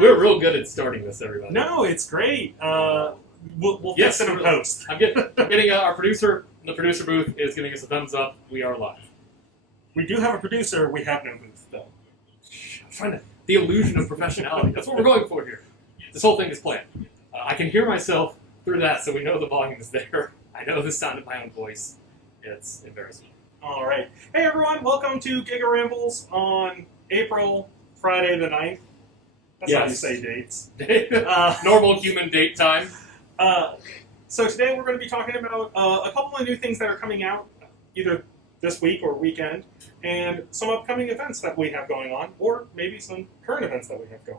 We're real good at starting this, everybody. No, it's great. We'll fix it in post. I'm getting our producer in the producer booth is giving us a thumbs up. We are live. We do have a producer. We have no booth, though. I'm trying to... The illusion of professionality. That's what we're going for here. This whole thing is planned. I can hear myself through that, so we know the volume is there. I know the sound of my own voice. It's embarrassing. All right. Hey, everyone. Welcome to Giga Rambles on Friday the 9th. That's how you say dates. Normal human date time. So today we're going to be talking about a couple of new things that are coming out, either this week or weekend, and some upcoming events that we have going on, or maybe some current events that we have going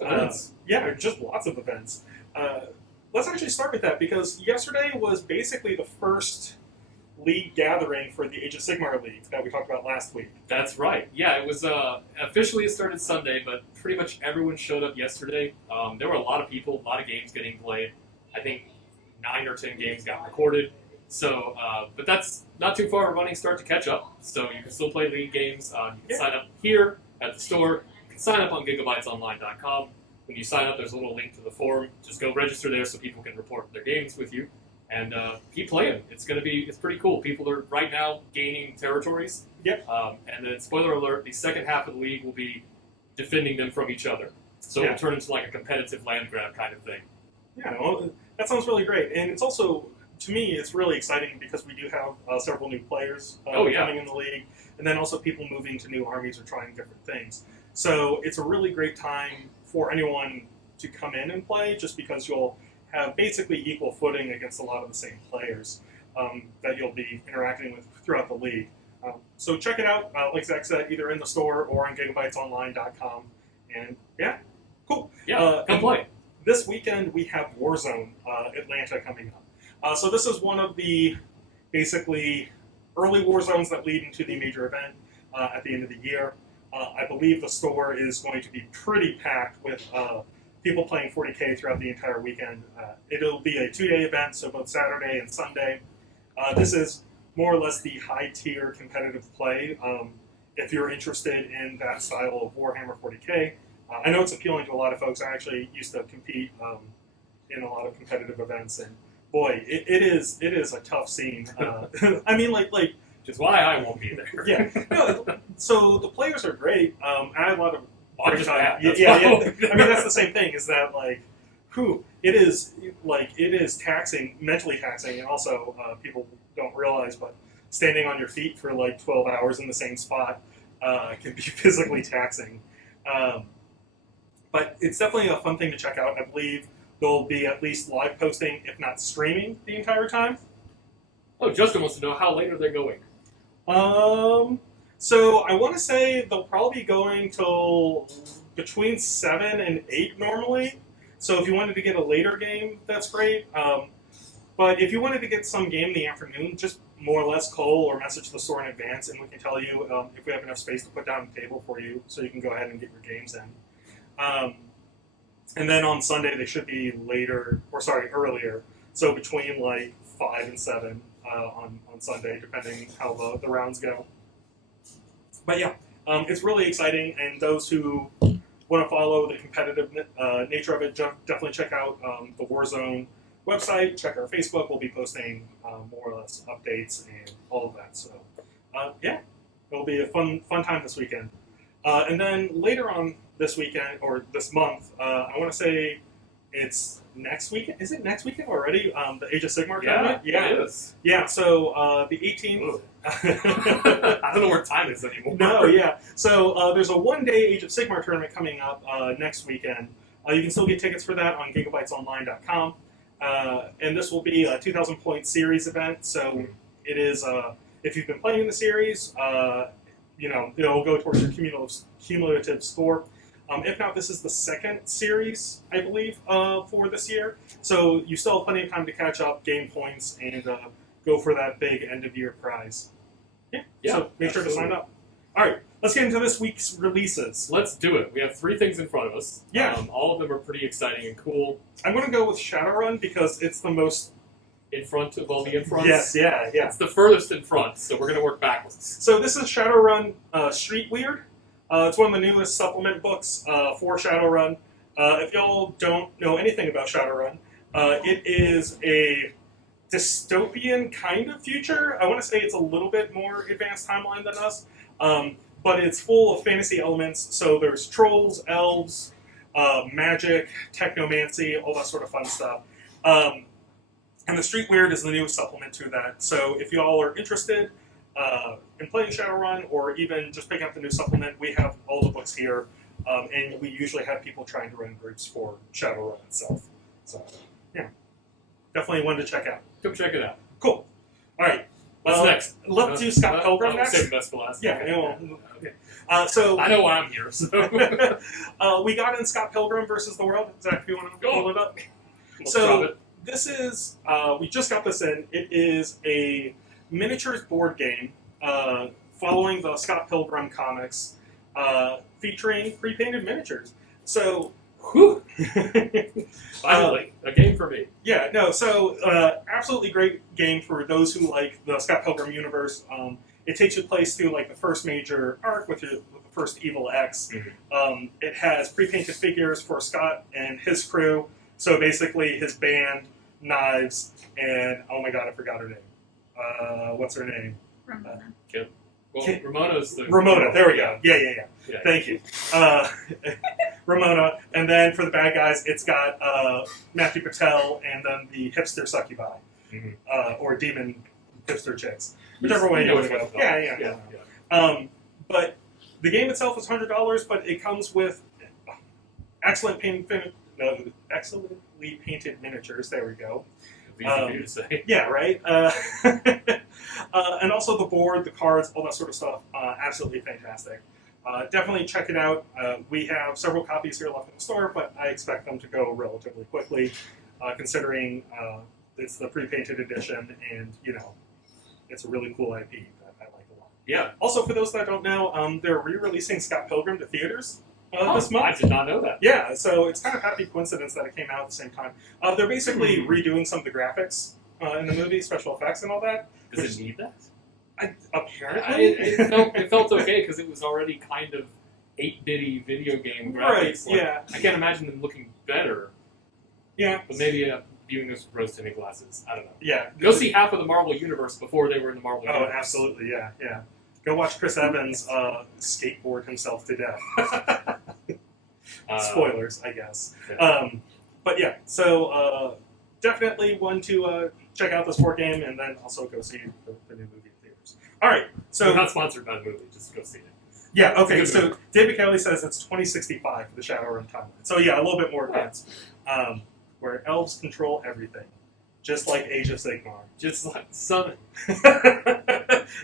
on. Yeah, just lots of events. Let's actually start with that, because yesterday was basically the first league gathering for the Age of Sigmar League that we talked about last week. That's right. Yeah, it was officially it started Sunday, but pretty much everyone showed up yesterday. There were a lot of people, a lot of games getting played. I think 9 or 10 games got recorded. So, but that's not too far a running start to catch up. So you can still play league games. You can sign up here at the store. You can sign up on gigabytesonline.com. When you sign up, there's a little link to the forum. Just go register there so people can report their games with you. And keep playing. It's pretty cool. People are right now gaining territories. Yep. And then, spoiler alert, the second half of the league will be defending them from each other. So it'll turn into like a competitive land grab kind of thing. Yeah, well, that sounds really great. And it's also, to me, it's really exciting because we do have several new players coming in the league. And then also people moving to new armies or trying different things. So it's a really great time for anyone to come in and play, just because you'll have basically equal footing against a lot of the same players that you'll be interacting with throughout the league. So check it out, like Zach said, either in the store or on gigabytesonline.com. And yeah, cool. Yeah, come play. This weekend we have Warzone Atlanta coming up. So this is one of the basically early Warzones that lead into the major event at the end of the year. I believe the store is going to be pretty packed with people playing 40K throughout the entire weekend. It'll be a 2-day event, so both Saturday and Sunday. This is more or less the high-tier competitive play. If you're interested in that style of Warhammer 40K, I know it's appealing to a lot of folks. I actually used to compete in a lot of competitive events, and boy, it is a tough scene. I mean, like. Which is why I won't be there. Yeah. No, so the players are great. I had a lot of. I mean, that's the same thing. Is that it is taxing, mentally taxing, and also people don't realize, but standing on your feet for like 12 hours in the same spot can be physically taxing. But it's definitely a fun thing to check out. I believe there'll be at least live posting, if not streaming, the entire time. Oh, Justin wants to know how late are they going? So I want to say they'll probably be going till between 7 and 8 normally. So if you wanted to get a later game, that's great. But if you wanted to get some game in the afternoon, just more or less call or message the store in advance, and we can tell you if we have enough space to put down a table for you, so you can go ahead and get your games in. And then on Sunday they should be earlier. So between like 5 and 7 on Sunday, depending how the rounds go. But yeah, it's really exciting, and those who want to follow the competitive nature of it, definitely check out the Warzone website, check our Facebook. We'll be posting more or less updates and all of that. So yeah, it'll be a fun time this weekend. And then later on this weekend, or this month, I want to say it's next weekend. Is it next weekend already? The Age of Sigmar tournament? Yeah, it is. Yeah, so the 18th. I don't know where time is anymore. No, yeah. So there's a 1-day Age of Sigmar tournament coming up next weekend. You can still get tickets for that on gigabytesonline.com. And this will be a 2,000-point series event. So it is, if you've been playing in the series, it'll go towards your cumulative score. If not, this is the second series, I believe, for this year. So you still have plenty of time to catch up, gain points, and go for that big end-of-year prize. Yeah, so make sure to sign up. All right, let's get into this week's releases. Let's do it. We have 3 things in front of us. Yeah. All of them are pretty exciting and cool. I'm going to go with Shadowrun because it's the most... In front of all the in fronts? Yes, yeah. It's the furthest in front, so we're going to work backwards. So this is Shadowrun Street Weird. It's one of the newest supplement books for Shadowrun. If y'all don't know anything about Shadowrun, it is a dystopian kind of future. I want to say it's a little bit more advanced timeline than us, but it's full of fantasy elements. So there's trolls, elves, magic, technomancy, all that sort of fun stuff. And the Street Weird is the newest supplement to that. So if y'all are interested in playing Shadowrun, or even just picking up the new supplement, we have all the books here. And we usually have people trying to run groups for Shadowrun itself. So, yeah. Definitely one to check out. Come check it out. Cool. All right. What's next? Let's do Scott Pilgrim next. Save the best for last. Yeah. Okay. So I know why I'm here. So we got in Scott Pilgrim versus the World. Zach, if you want to pull it up. Let's drop it. This is, we just got this in. It is a miniatures board game following the Scott Pilgrim comics, featuring pre-painted miniatures. So, whew. Finally, a game for me. Yeah, no, so absolutely great game for those who like the Scott Pilgrim universe. It takes you place through like the first major arc with the first Evil X. Mm-hmm. It has pre-painted figures for Scott and his crew. So basically his band, Knives, and oh my god, I forgot her name. What's her name? Ramona. Well, Ramona's the... Ramona, there we go. Yeah. Thank you. Ramona, and then for the bad guys, it's got Matthew Patel and then the hipster succubi, or demon hipster chicks. Whichever way you want to go. Yeah. But the game itself is $100, but it comes with excellently painted miniatures. There we go. Easy for you to say. Yeah, right. And also the board, the cards, all that sort of stuff. Absolutely fantastic. Definitely check it out. We have several copies here left in the store, but I expect them to go relatively quickly, considering it's the pre-painted edition, and it's a really cool IP that I like a lot. Yeah. Also, for those that don't know, they're re-releasing Scott Pilgrim to theaters this month. I did not know that. Yeah, so it's kind of happy coincidence that it came out at the same time. They're basically redoing some of the graphics in the movie, special effects and all that. Does it need that? Apparently. It felt okay because it was already kind of 8-bitty video game graphics. Right, yeah. I can't imagine them looking better. Yeah. But maybe viewing this with rose-tinted glasses. I don't know. Yeah. Go see half of the Marvel Universe before they were in the Marvel Universe. Oh, absolutely, yeah. Go watch Chris Evans skateboard himself to death. Spoilers, I guess. Yeah. But yeah, so definitely one to check out this board game, and then also go see the new movie in theaters. All right, so we're not sponsored by the movie, just go see it. Yeah, okay. So David Kelly says it's 2065 for the Shadowrun timeline. So yeah, a little bit more advanced, where elves control everything, just like Age of Sigmar. Just like some.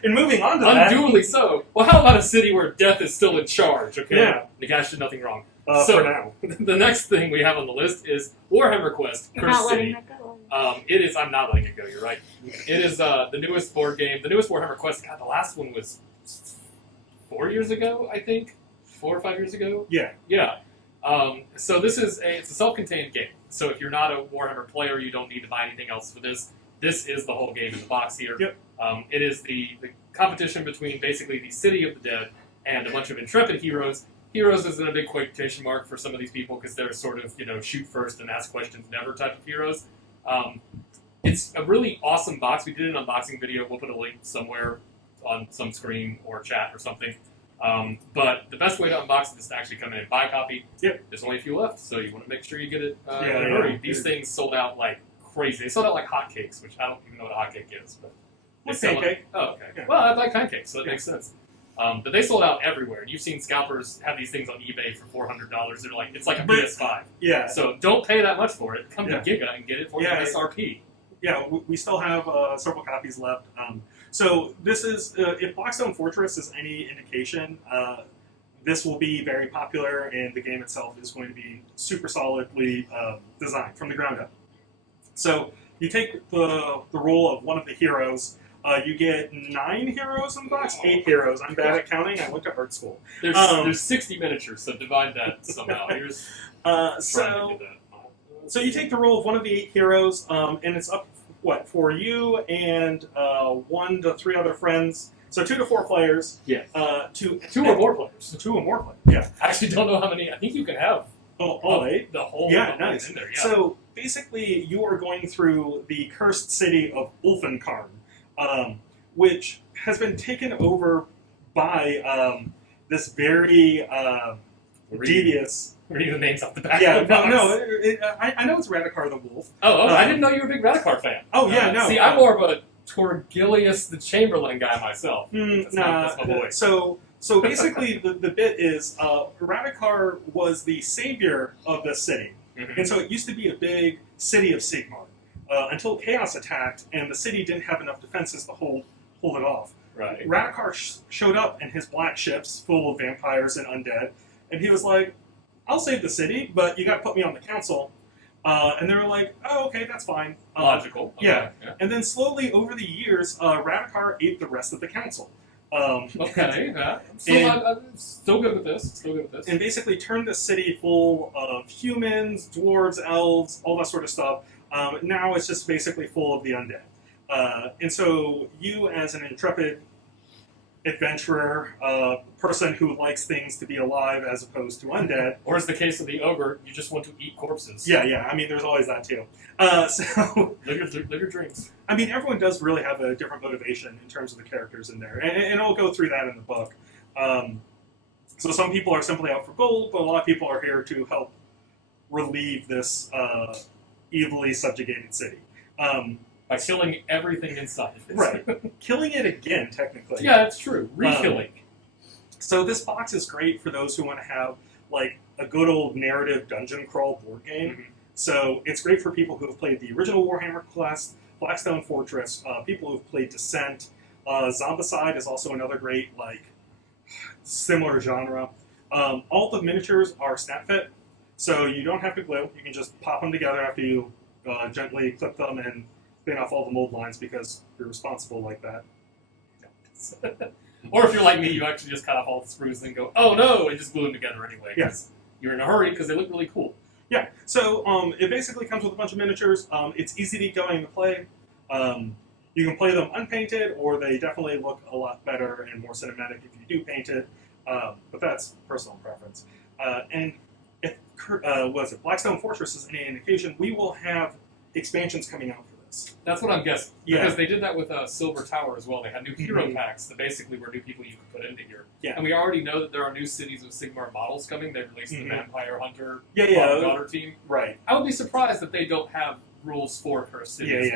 And moving on to that, unduly so. Well, how about a city where death is still in charge? Okay, yeah, Nagash did nothing wrong. for now. The next thing we have on the list is Warhammer Quest. You're not letting that go. It is. I'm not letting it go. You're right. It is the newest board game. The newest Warhammer Quest. God, the last one was 4 years ago, I think. 4 or 5 years ago. Yeah. Yeah. So this is it's a self-contained game. So if you're not a Warhammer player, you don't need to buy anything else for this. This is the whole game in the box here. Yep. It is the competition between basically the City of the Dead and a bunch of intrepid heroes. Heroes is in a big quotation mark for some of these people because they're sort of, shoot first and ask questions never type of heroes. It's a really awesome box. We did an unboxing video. We'll put a link somewhere on some screen or chat or something. But the best way to unbox it is to actually come in and buy a copy. Yep. There's only a few left, so you want to make sure you get it in a Yeah. hurry. These things sold out like crazy. They sold out like hotcakes, which I don't even know what a hotcake is. But they What's sell pancake? it. Oh, okay. Yeah. Well, I like pancakes, so that Yeah. makes sense. But they sold out everywhere. You've seen scalpers have these things on eBay for $400. They're like, it's like a PS5. Yeah. So don't pay that much for it. Come Yeah. to Giga and get it for the SRP. Yeah, we still have several copies left. So this is, if Blackstone Fortress is any indication, this will be very popular, and the game itself is going to be super solidly designed from the ground up. So you take the role of one of the heroes. You get 9 heroes in the box, 8 heroes. I'm bad at counting. I went to art school. There's 60 miniatures, so divide that somehow. Here's So you take the role of one of the 8 heroes, and it's up, for you and 1 to 3 other friends. So 2 to 4 players. Yes. Two or more players. 2 or more players. Yeah. I actually don't know how many. I think you can have all 8? The whole Yeah, of nice. in there, yeah. So basically, you are going through the cursed city of Ulfenkarn, which has been taken over by this very devious. Reading the names off the back Yeah, of the box. I know it's Radikar the Wolf. Oh, I didn't know you were a big Radikar fan. Oh, yeah, no. See, I'm more of a Torgilius the Chamberlain guy myself. That's my boy. So basically, the bit is Radikar was the savior of the city. Mm-hmm. And so it used to be a big city of Sigmar until Chaos attacked, and the city didn't have enough defenses to hold it off. Right. Radikar showed up in his black ships full of vampires and undead, and he was like, I'll save the city, but you got to put me on the council. And they were like, oh, okay, that's fine. Logical. Okay. Yeah. And then slowly, over the years, Radikar ate the rest of the council. Okay, yeah. I'm still good with this. And basically turned the city full of humans, dwarves, elves, all that sort of stuff. Now it's just basically full of the undead. And so you, as an intrepid adventurer, person who likes things to be alive as opposed to undead. Or as the case of the ogre, you just want to eat corpses. Yeah, I mean, there's always that too. So live your dreams. I mean, everyone does really have a different motivation in terms of the characters in there, and I'll go through that in the book. So some people are simply out for gold, but a lot of people are here to help relieve this evilly subjugated city. By killing everything inside of it. Right. Killing it again, technically. Yeah, that's true. Rekilling. So this box is great for those who want to have like a good old narrative dungeon crawl board game. Mm-hmm. So it's great for people who have played the original Warhammer Quest, Blackstone Fortress, people who've played Descent. Zombicide is also another great, like, similar genre. All the miniatures are snap fit, so you don't have to glue. You can just pop them together after you gently clip them and clean off all the mold lines because you're responsible like that. Or if you're like me, you actually just cut off all the screws and go, oh no, and just glue them together anyway. Yes. You're in a hurry because they look really cool. Yeah, so it basically comes with a bunch of miniatures. It's easy to go in to play. You can play them unpainted, or they definitely look a lot better and more cinematic if you do paint it. But that's personal preference. And if Blackstone Fortress is any indication, we will have expansions coming out for this. That's what I'm guessing. Yeah. Because they did that with Silver Tower as well. They had new hero packs that basically were new people you could put into here. Yeah. And we already know that there are new cities with Sigmar models coming. They released the Vampire Hunter daughter team. Right. I would be surprised if they don't have rules for cursed cities.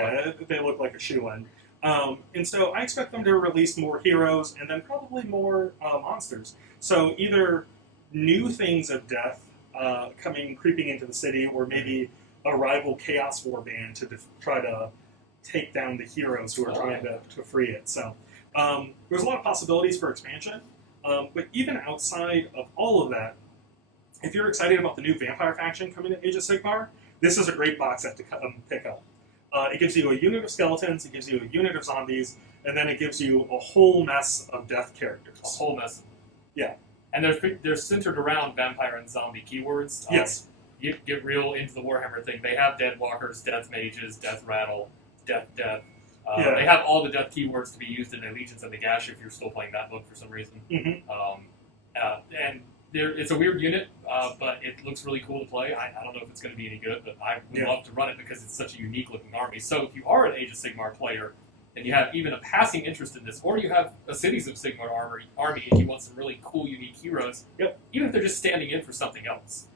They look like a shoe-in. And so I expect them to release more heroes and then probably more monsters. So either new things of death creeping into the city, or maybe a rival Chaos War band to try to take down the heroes who are trying to free it. So there's a lot of possibilities for expansion. But even outside of all of that, if you're excited about the new vampire faction coming to Age of Sigmar, this is a great box set to pick up. It gives you a unit of skeletons, it gives you a unit of zombies, and then it gives you a whole mess of death characters. A whole mess. Yeah. And they're centered around vampire and zombie keywords. Yes. You get real into the Warhammer thing. They have dead walkers, death mages, death rattle, death. They have all the death keywords to be used in Allegiance and the Gash if you're still playing that book for some reason. And it's a weird unit, but it looks really cool to play. I don't know if it's going to be any good, but I would love to run it because it's such a unique-looking army. So if you are an Age of Sigmar player, and you have even a passing interest in this, or you have a Cities of Sigmar army and you want some really cool, unique heroes, even if they're just standing in for something else,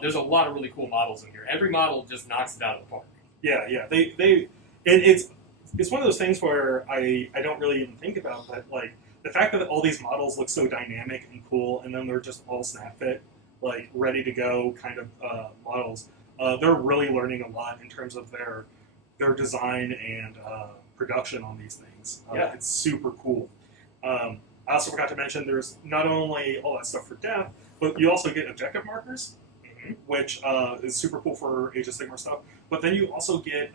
there's a lot of really cool models in here. Every model just knocks it out of the park. Yeah. It's one of those things where I don't really even think about, but like the fact that all these models look so dynamic and cool, and then they're just all snap fit, like ready to go kind of models. They're really learning a lot in terms of their design and production on these things. It's super cool. I also forgot to mention there's not only all that stuff for death, but you also get objective markers, which is super cool for Age of Sigmar stuff. But then you also get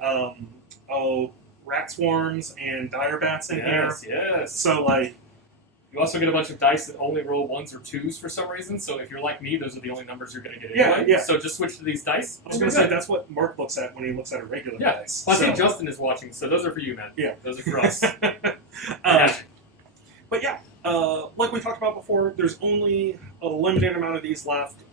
rat swarms and dire bats in here. Yes. So like, you also get a bunch of dice that only roll 1s or 2s for some reason. So if you're like me, those are the only numbers you're going to get anyway. Yeah. So just switch to these dice. I was going to say that's what Mark looks at when he looks at a regular dice. Well, I think Justin is watching, so those are for you, man. Yeah, those are for us. But yeah, like we talked about before, there's only a limited amount of these left.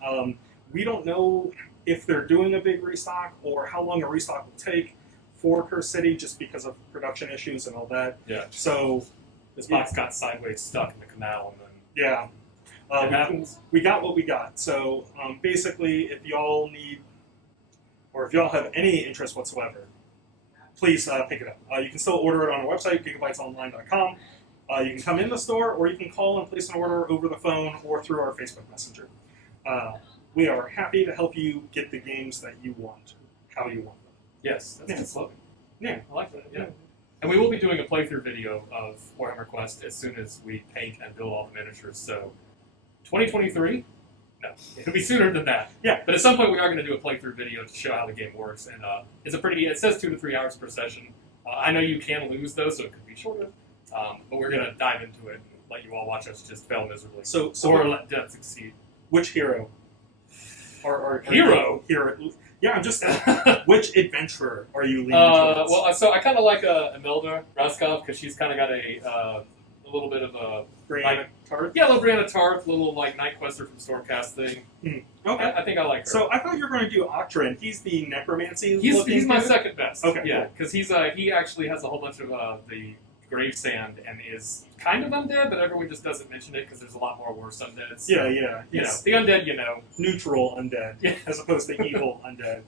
we don't know if they're doing a big restock or how long a restock will take for Curse City, just because of production issues and all that. Yeah. So This box got sideways stuck in the canal, and then yeah, it happens. we got what we got. So basically, if y'all need, or if y'all have any interest whatsoever, please pick it up. You can still order it on our website, gigabytesonline.com. You can come in the store, or you can call and place an order over the phone or through our Facebook Messenger. We are happy to help you get the games that you want, how you want them. Yes, that's a good slogan. Yeah. I like that, yeah. And we will be doing a playthrough video of Warhammer Quest as soon as we paint and build all the miniatures, so 2023? No, it'll be sooner than that. Yeah. But at some point we are going to do a playthrough video to show how the game works, and it says 2 to 3 hours per session. I know you can lose those, so it could be shorter, but we're going to dive into it and let you all watch us just fail miserably. Or let death succeed. Which hero? Or Hero? Hero. Yeah, I'm just which adventurer are you leaning towards? Well, so I kind of like Imelda Raskov, because she's kind of got a little bit of a Brianna Tarth? Yeah, little Brianna Tarth, little like Night Quester from Stormcast thing. Okay. I think I like her. So I thought you were going to do Octran. He's the necromancy. He's my second best. Okay. Yeah, because he actually has a whole bunch of the grave sand and is kind of undead, but everyone just doesn't mention it because there's a lot more worse undead. So, Yeah. You know, the undead, you know. Neutral undead, as opposed to evil undead.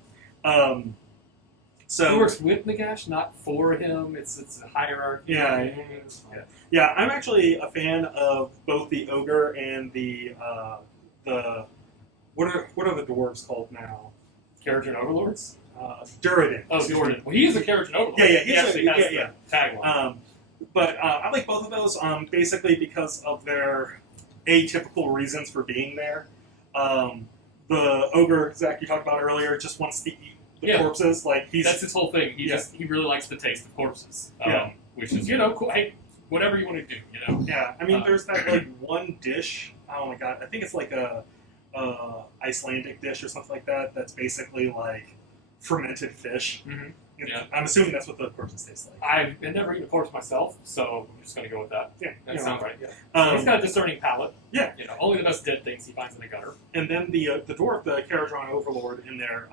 So it works with Nagash, not for him. It's a hierarchy. Yeah. I'm actually a fan of both the ogre and the what are the dwarves called now? Keratin Overlords? Duradin. Oh, Duradin. Well, he is a Keratin Overlord. Yeah. He actually has the tagline. But I like both of those basically because of their atypical reasons for being there. The ogre, Zach, you talked about earlier, just wants to eat the corpses. Like that's his whole thing. He really likes the taste of corpses. Which is, cool. Hey, whatever you want to do, Yeah, I mean, there's that like one dish. Oh my god, I think it's like a Icelandic dish or something like that. That's basically like fermented fish. Mm-hmm. Yeah. I'm assuming that's what the corpses taste like. I've never eaten a corpse myself, so I'm just going to go with that. Yeah, that sounds right. Yeah. So he's got a discerning palate. Yeah. Only the best dead things he finds in the gutter. And then the dwarf, the Keratin Overlord in there,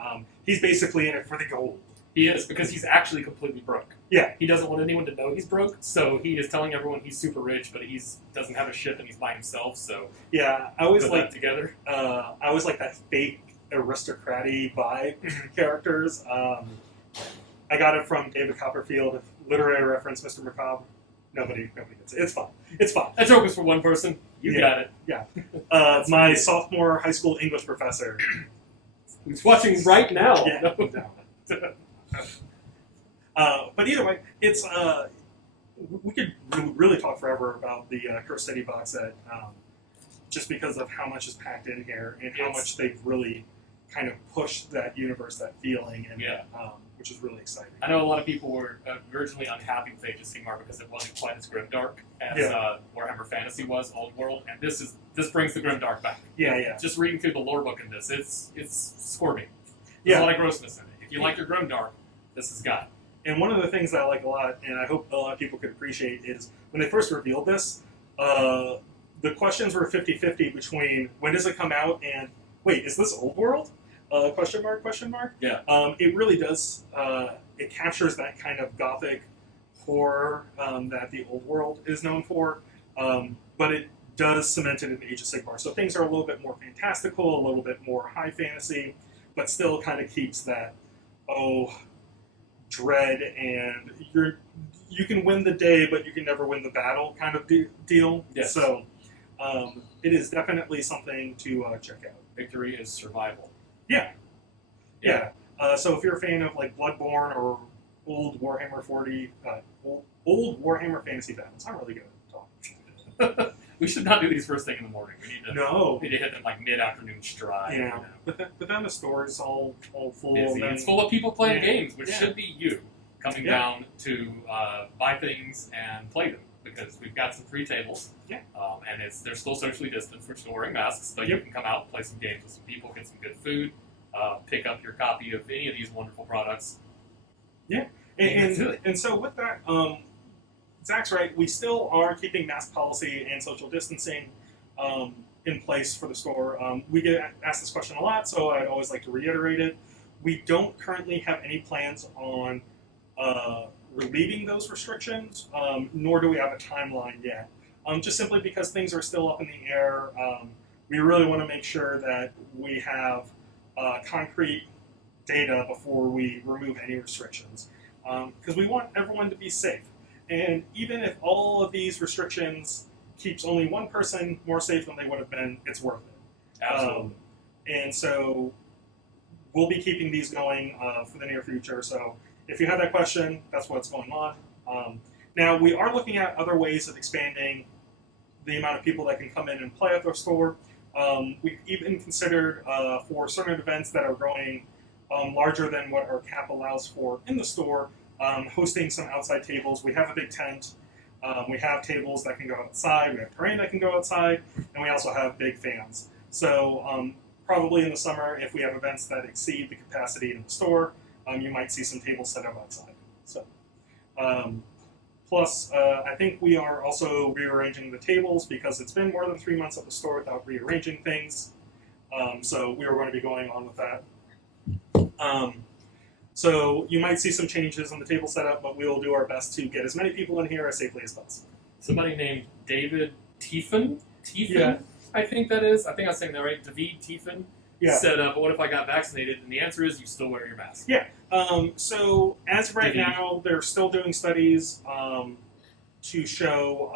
he's basically in it for the gold. He is, because he's actually completely broke. Yeah. He doesn't want anyone to know he's broke, so he is telling everyone he's super rich, but he doesn't have a ship and he's by himself, so... Yeah, I always like together. I always like that fake aristocrat-y vibe characters. I got it from David Copperfield, literary reference, Mr. Macabre. Nobody gets it. It's fine. It's fine. That joke was for one person. You got it. Yeah. My sophomore high school English professor. Who's watching right now. Yeah. But either way, it's we could really talk forever about the Curse City box set, just because of how much is packed in here and how much they've really kind of pushed that universe, that feeling, and which is really exciting. I know a lot of people were originally unhappy with Age of Sigmar because it wasn't quite as grimdark as Warhammer Fantasy was, Old World, and this brings the grimdark back. Yeah. Just reading through the lore book in this, it's squirming. There's a lot of grossness in it. If you like your grimdark, this has got it. And one of the things that I like a lot, and I hope a lot of people could appreciate, is when they first revealed this, the questions were 50-50 between when does it come out and, wait, is this Old World? Question mark? Yeah. It really does, it captures that kind of gothic horror that the Old World is known for, but it does cement it in Age of Sigmar. So things are a little bit more fantastical, a little bit more high fantasy, but still kind of keeps that, dread and you can win the day, but you can never win the battle kind of deal. Yes. So it is definitely something to check out. Victory is survival. Yeah. So if you're a fan of like Bloodborne or old Warhammer 40, old Warhammer Fantasy battles, I'm really good at talking. We should not do these first thing in the morning. We need to hit them like mid-afternoon stride. Yeah. But then the store's all full. Busy. Then, it's full of people playing games, which should be you coming down to buy things and play them, because we've got some free tables. Yeah. And they're still socially distanced. We're still wearing masks, so you can come out, play some games with some people, get some good food, pick up your copy of any of these wonderful products. Yeah. And so with that, Zach's right. We still are keeping mask policy and social distancing, in place for the store. We get asked this question a lot, so I'd always like to reiterate it. We don't currently have any plans on relieving those restrictions, nor do we have a timeline yet. Just simply because things are still up in the air. We really want to make sure that we have concrete data before we remove any restrictions, because we want everyone to be safe. And even if all of these restrictions keeps only one person more safe than they would have been, it's worth it. Absolutely. And so we'll be keeping these going for the near future. So if you have that question, that's what's going on. Now, we are looking at other ways of expanding the amount of people that can come in and play at the store. We've even considered for certain events that are growing larger than what our cap allows for in the store, hosting some outside tables. We have a big tent. We have tables that can go outside. We have terrain that can go outside. And we also have big fans. So probably in the summer, if we have events that exceed the capacity in the store, you might see some tables set up outside. So, plus, I think we are also rearranging the tables because it's been more than 3 months at the store without rearranging things. So we are going to be going on with that. So you might see some changes on the table setup, but we will do our best to get as many people in here as safely as possible. Somebody named David Tiefen, Yeah. I think that is. I think I was saying that right. David Tiefen said, but what if I got vaccinated? And the answer is you still wear your mask. Yeah. So as of right now, they're still doing studies to show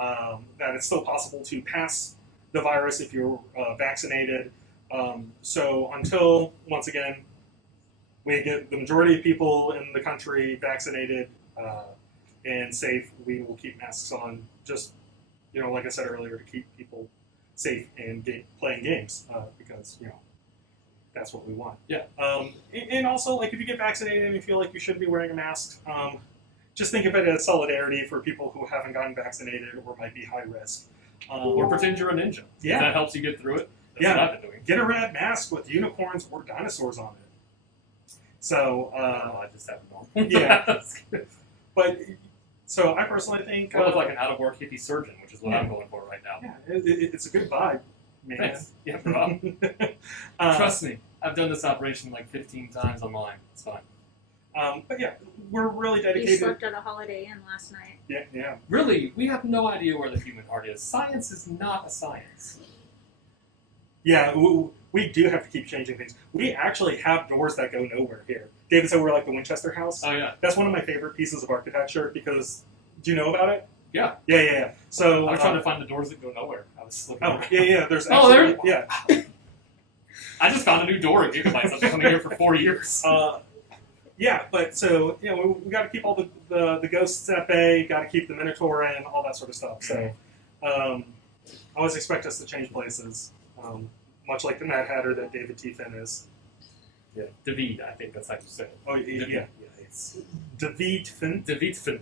that it's still possible to pass the virus if you're vaccinated. So until, once again, we get the majority of people in the country vaccinated and safe, we will keep masks on. Just, like I said earlier, to keep people safe and playing games because that's what we want. Yeah. And also, like, if you get vaccinated and you feel like you shouldn't be wearing a mask, just think of it as solidarity for people who haven't gotten vaccinated or might be high risk. Or pretend you're a ninja. Yeah. If that helps you get through it. That's Yeah. what I've been doing. Get a rad mask with unicorns or dinosaurs on it. So, I just have normal. Yeah. But, so I personally think... I look like an out-of-work hippie surgeon, which is what I'm going for right now. Yeah, it's a good vibe, man. Thanks. Yeah, no problem. Trust me, I've done this operation like 15 times online. It's fine. But yeah, we're really dedicated. You slept at a Holiday Inn last night. Yeah. Really, we have no idea where the human heart is. Science is not a science. Yeah, we do have to keep changing things. We actually have doors that go nowhere here. David said we're like the Winchester House. Oh, yeah. That's one of my favorite pieces of architecture because, do you know about it? Yeah. Yeah. So I was trying to find the doors that go nowhere. I was looking around. Yeah. There's there. Yeah. I just found a new door at Gigabytes. I've been coming here for 4 years. Yeah, but so, we got to keep all the ghosts at bay, got to keep the Minotaur in, all that sort of stuff. So, I always expect us to change places, much like the Mad Hatter that David Tiefen is. Yeah, David, I think that's how you say it. Oh, yeah. It's David Tiefen. David Finn.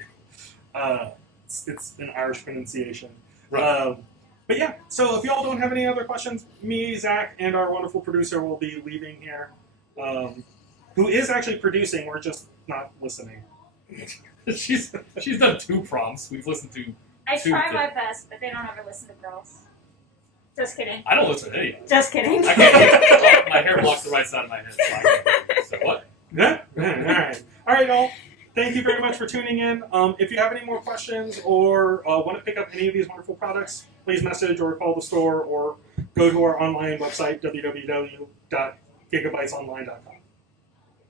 It's an Irish pronunciation. Right. But yeah, so if y'all don't have any other questions, me, Zach, and our wonderful producer will be leaving here. Who is actually producing, we're just not listening. She's done 2 prompts. We've listened to I 2 try my best, but they don't ever listen to girls. Just kidding. I don't listen to any of it. Just kidding. I can't. My hair blocks the right side of my head. So, I can't. So what? Yeah? All right, all. Thank you very much for tuning in. If you have any more questions or want to pick up any of these wonderful products, please message or call the store or go to our online website, www.gigabytesonline.com.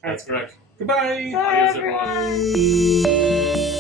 That's correct. Goodbye. Bye, Adios, everyone. everyone.